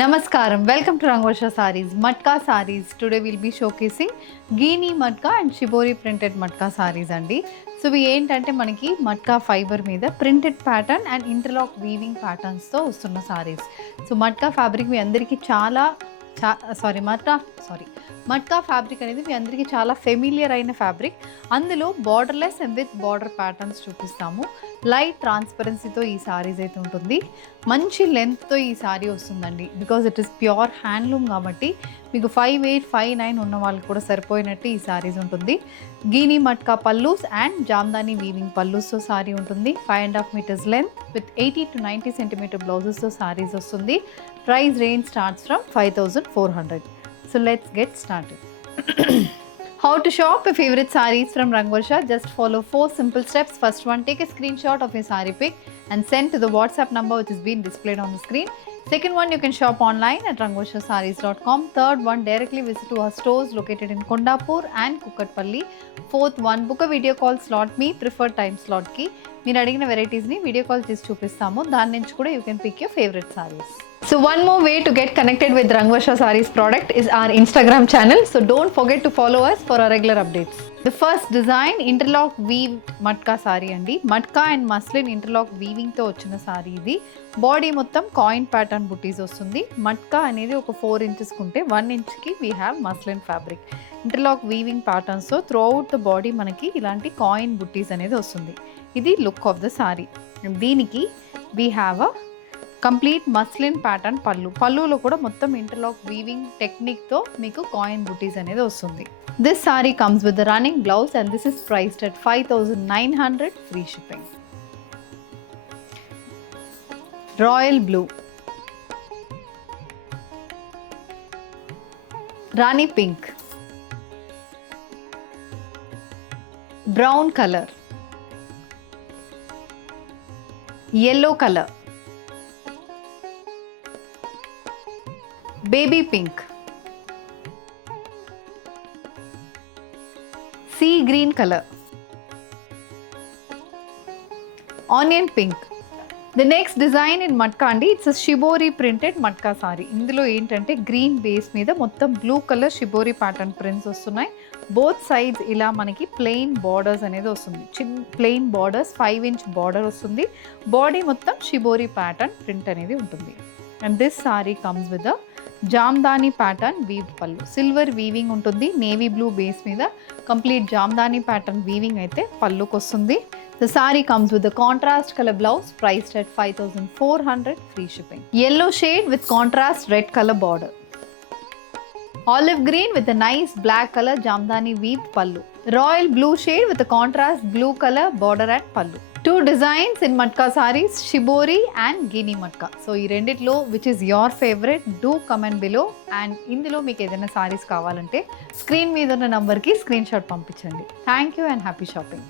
Namaskaram, welcome to Rangosha Sarees, Matka Sarees. Today we'll be showcasing Geeni Matka and Shibori printed Matka Sarees andi. So we ఏంటంటే మనకి matka fibre మీద printed pattern and interlock weaving ప్యాటర్న్స్తో వస్తున్న saris. So matka fabric మీ అందరికీ మట్కా ఫ్యాబ్రిక్ అనేది మీ అందరికీ చాలా ఫెమిలియర్ అయిన ఫ్యాబ్రిక్. అందులో borderless and with border patterns చూపిస్తాము. లైట్ ట్రాన్స్పరెన్సీతో ఈ సారీస్ అయితే ఉంటుంది. మంచి లెంత్తో ఈ సారీ వస్తుందండి. Because it is pure handloom కాబట్టి మీకు 5'8", 5'9" ఉన్న వాళ్ళకి కూడా సరిపోయినట్టు ఈ సారీస్ ఉంటుంది. గీనీ మట్కా పల్లూస్ అండ్ జామ్దాని వీవింగ్ పల్లూస్తో సారీ ఉంటుంది. 5.5 meters length with 80 to 90 centimeter బ్లౌజెస్తో సారీస్ వస్తుంది. Price range starts from 5,400. So let's get started. How to shop your favorite sarees from Rangosha? Just follow 4 simple steps. First one, take a screenshot of your saree pic and send to the WhatsApp number which is being displayed on the screen. Second one, you can shop online at rangoshasarees.com. Third one, directly visit to our stores located in Kondapur and Kukatpalli. Fourth one, book a video call slot me preferred time slot ki. మీరు అడిగిన వెరైటీస్ని video call చేసి చూపిస్తాము. దాని నుంచి కూడా you can pick your favourite saris. So one more way to get connected with Rangosha Sarees product is our Instagram channel. So don't forget to follow us for our regular updates. The first design, interlock weaved matka saree andi. Matka and muslin interlock weaving తో వచ్చిన సారీ ఇది. బాడీ మొత్తం coin pattern బుటీస్ వస్తుంది. మట్కా అనేది ఒక 4 inches కుంటే 1 inch కి we have muslin fabric. Interlock weaving ప్యాటర్న్స్తో త్రూ అవుట్ ద బాడీ మనకి ఇలాంటి కాయిన్ బుట్టీస్ అనేది వస్తుంది. ఇది లుక్ ఆఫ్ ద సారీ. దీనికి we have a complete muslin pattern పళ్ళులో కూడా మొత్తం ఇంటర్లాక్ వీవింగ్ టెక్నిక్తో మీకు కాయిన్ బుటీస్ అనేది వస్తుంది. దిస్ sari comes with the running blouse and this is priced at 5,900 free shipping. Royal blue, Rani pink, brown colour, yellow color, baby pink, sea green color, onion pink. The next design in matka andi, it's a shibori printed matka saree. ఇందులో ఏంటంటే green base మీద మొత్తం blue colour shibori pattern prints వస్తున్నాయి. Both sides ఇలా మనకి plain borders అనేది వస్తుంది. Plain borders 5 inch border వస్తుంది. బాడీ మొత్తం షిబోరి ప్యాటర్న్ ప్రింట్ అనేది ఉంటుంది. And this sari comes with Jamdani pattern weave pallu. Silver weaving ఉంటుంది. నేవీ బ్లూ బేస్ మీద కంప్లీట్ జామ్దాని ప్యాటర్న్ వీవింగ్ అయితే పళ్ళుకి వస్తుంది. The saree comes with the contrast color blouse priced at 5,400 free shipping. Yellow shade with contrast red color border. Olive green with a nice black color jamdani weaved pallu. Royal blue shade with a contrast blue color border at pallu. 2 designs in matka sarees, shibori and Geeni matka. So ee renditlo which is your favorite, do comment below. And indulo meeku edaina sarees kavalante screen meeda unna number ki screenshot pampichandi. Thank you and happy shopping.